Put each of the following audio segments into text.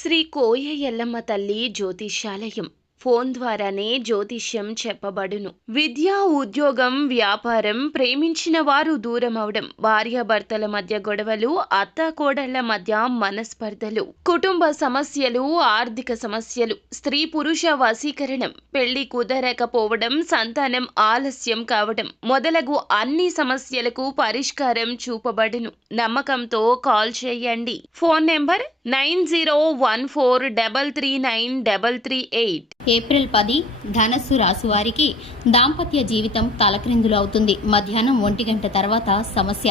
శ్రీ కోయ ఎల్లమ్మ తల్లి జ్యోతిష్యాలయం ఫోన్ ద్వారానే జ్యోతిష్యం చెప్పబడును. విద్య, ఉద్యోగం, వ్యాపారం, ప్రేమించిన వారు దూరమవడం, భార్యాభర్తల మధ్య గొడవలు, అత్తాకోడళ్ల మధ్య మనస్పర్ధలు, కుటుంబ సమస్యలు, ఆర్థిక సమస్యలు, స్త్రీ పురుష వశీకరణం, పెళ్లి కుదరకపోవడం, సంతానం ఆలస్యం కావడం మొదలగు అన్ని సమస్యలకు పరిష్కారం చూపబడును. నమ్మకంతో కాల్ చేయండి. Phone number 9014339338. ఏప్రిల్ 10 ధనస్సు రాశి వారికి దాంపత్య జీవితం తలక్రిందులు అవుతుంది. మధ్యాహ్నం 1 గంట తర్వాత సమస్య.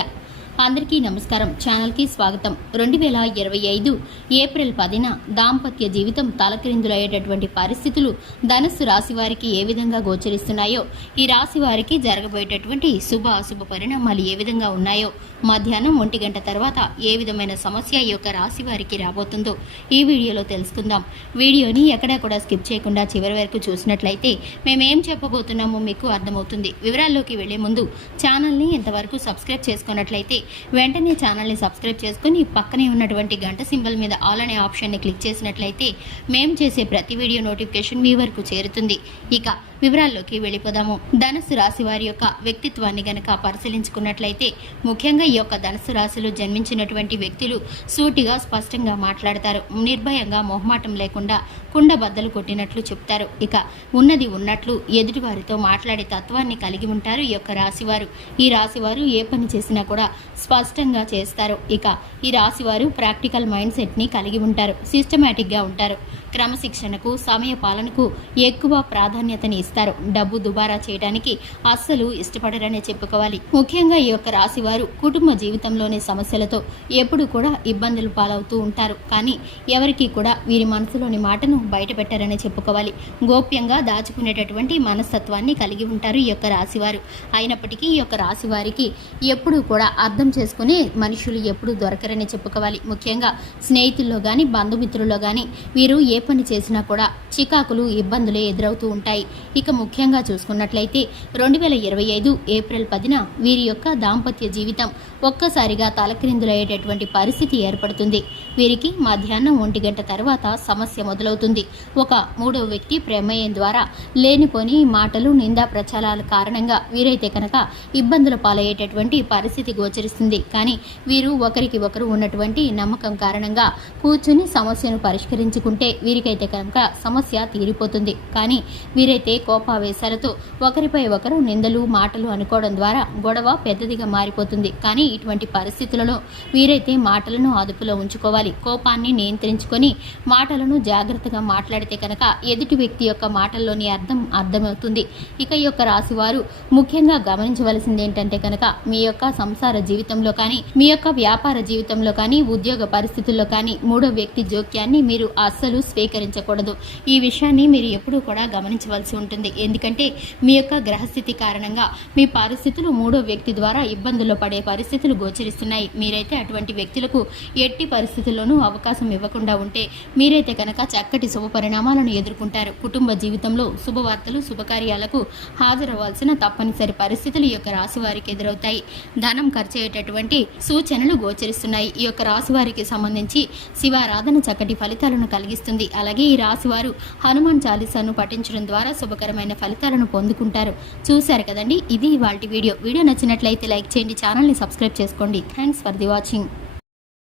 అందరికీ నమస్కారం. ఛానల్కి స్వాగతం. 2025 ఏప్రిల్ 10న దాంపత్య జీవితం తలక్రిందులయ్యేటటువంటి పరిస్థితులు ధనుస్సు రాశి వారికి ఏ విధంగా గోచరిస్తున్నాయో, ఈ రాశి వారికి జరగబోయేటటువంటి శుభ అశుభ పరిణామాలు ఏ విధంగా ఉన్నాయో, మధ్యాహ్నం 1 గంట తర్వాత ఏ విధమైన సమస్య ఈ యొక్క రాశి వారికి రాబోతుందో ఈ వీడియోలో తెలుసుకుందాం. వీడియోని ఎక్కడా కూడా స్కిప్ చేయకుండా చివరి వరకు చూసినట్లయితే మేమేం చెప్పబోతున్నామో మీకు అర్థమవుతుంది. వివరాల్లోకి వెళ్లే ముందు ఛానల్ని ఇంతవరకు సబ్స్క్రైబ్ చేసుకున్నట్లయితే వెంటనే ఛానల్ని సబ్స్క్రైబ్ చేసుకుని పక్కనే ఉన్నటువంటి గంట సింబల్ మీద ఆల్ అనే ఆప్షన్ని క్లిక్ చేసినట్లయితే మేము చేసే ప్రతి వీడియో నోటిఫికేషన్ మీ వరకు చేరుతుంది. ఇక వివరాల్లోకి వెళ్ళిపోదాము. ధనుసు రాశి వారి యొక్క వ్యక్తిత్వాన్ని గనక పరిశీలించుకున్నట్లయితే ముఖ్యంగా ఈ యొక్క ధనుసు రాశిలో జన్మించినటువంటి వ్యక్తులు సూటిగా స్పష్టంగా మాట్లాడతారు. నిర్భయంగా మొహమాటం లేకుండా కుండ బద్దలు కొట్టినట్లు చెప్తారు. ఇక ఉన్నది ఉన్నట్లు ఎదుటి వారితో మాట్లాడే తత్వాన్ని కలిగి ఉంటారు ఈ యొక్క రాశివారు. ఈ రాశివారు ఏ పని చేసినా కూడా స్పష్టంగా చేస్తారు. ఇక ఈ రాశివారు ప్రాక్టికల్ మైండ్ సెట్ని కలిగి ఉంటారు. సిస్టమేటిక్గా ఉంటారు. క్రమశిక్షణకు, సమయ పాలనకు ఎక్కువ ప్రాధాన్యతని ఇస్తారు. డబ్బు దుబారా చేయడానికి అస్సలు ఇష్టపడరనే చెప్పుకోవాలి. ముఖ్యంగా ఈ యొక్క రాశి వారు కుటుంబ జీవితంలోని సమస్యలతో ఎప్పుడు కూడా ఇబ్బందులు పాలవుతూ ఉంటారు. కానీ ఎవరికి కూడా వీరి మనసులోని మాటను బయట పెట్టారనే చెప్పుకోవాలి. గోప్యంగా దాచుకునేటటువంటి మనస్తత్వాన్ని కలిగి ఉంటారు ఈ యొక్క రాశివారు. అయినప్పటికీ ఈ యొక్క రాశి వారికి ఎప్పుడూ కూడా అర్థం చేసుకునే మనుషులు ఎప్పుడూ దొరకరని చెప్పుకోవాలి. ముఖ్యంగా స్నేహితుల్లో కానీ బంధుమిత్రుల్లో కానీ వీరు ఏ పని చేసినా కూడా చికాకులు, ఇబ్బందులే ఎదురవుతూ ఉంటాయి. ఇక ముఖ్యంగా చూసుకున్నట్లయితే 2025 ఏప్రిల్ 10న వీరి యొక్క దాంపత్య జీవితం ఒక్కసారిగా తలక్రిందులయ్యేటటువంటి పరిస్థితి ఏర్పడుతుంది. వీరికి మధ్యాహ్నం 1 గంట తర్వాత సమస్య మొదలవుతుంది. ఒక మూడవ వ్యక్తి ప్రమేయం ద్వారా లేనిపోని మాటలు, నిందా ప్రచారాల కారణంగా వీరైతే కనుక ఇబ్బందుల పాలయ్యేటటువంటి పరిస్థితి గోచరిస్తుంది. కానీ వీరు ఒకరికి ఒకరు ఉన్నటువంటి నమ్మకం కారణంగా కూర్చుని సమస్యను పరిష్కరించుకుంటే వీరికైతే కనుక సమస్య తీరిపోతుంది. కానీ వీరైతే కోపావేశాలతో ఒకరిపై ఒకరు నిందలు, మాటలు అనుకోవడం ద్వారా గొడవ పెద్దదిగా మారిపోతుంది. కానీ ఇటువంటి పరిస్థితులలో వీరైతే మాటలను అదుపులో ఉంచుకోవాలి. కోపాన్ని నియంత్రించుకొని మాటలను జాగ్రత్తగా మాట్లాడితే కనుక ఎదుటి వ్యక్తి యొక్క మాటల్లోని అర్థమవుతుంది. ఇక ఈ యొక్క రాశి వారు ముఖ్యంగా గమనించవలసింది ఏంటంటే కనుక మీ యొక్క సంసార జీవితంలో కానీ, మీ యొక్క వ్యాపార జీవితంలో కానీ, ఉద్యోగ పరిస్థితుల్లో కానీ మూడో వ్యక్తి జోక్యాన్ని మీరు అస్సలు స్వీకరించకూడదు. ఈ విషయాన్ని మీరు ఎప్పుడూ కూడా గమనించవలసి ఉంటుంది. ఎందుకంటే మీ యొక్క గ్రహస్థితి కారణంగా మీ పరిస్థితులు మూడో వ్యక్తి ద్వారా ఇబ్బందుల్లో పడే పరిస్థితులు గోచరిస్తున్నాయి. మీరైతే అటువంటి వ్యక్తులకు ఎట్టి పరిస్థితుల్లోనూ అవకాశం ఇవ్వకుండా ఉంటే మీరైతే కనుక చక్కటి శుభ పరిణామాలను ఎదుర్కొంటారు. కుటుంబ జీవితంలో శుభవార్తలు, శుభకార్యాలకు హాజరవ్వాల్సిన తప్పనిసరి పరిస్థితులు ఈ యొక్క రాశి వారికి ఎదురవుతాయి. ధనం ఖర్చయ్యేటటువంటి సూచనలు గోచరిస్తున్నాయి. ఈ యొక్క రాశి వారికి సంబంధించి శివారాధన చక్కటి ఫలితాలను కలిగిస్తుంది. అలాగే ఈ రాశివారు హనుమాన్ చాలీసాను పఠించడం ద్వారా శుభకరమైన ఫలితాలను పొందుకుంటారు. చూశారు కదండి, ఇది ఇవాల్టి వీడియో. వీడియో నచ్చినట్లయితే లైక్ చేయండి, ఛానల్ని సబ్స్క్రైబ్ చేసుకోండి. Thanks for the watching.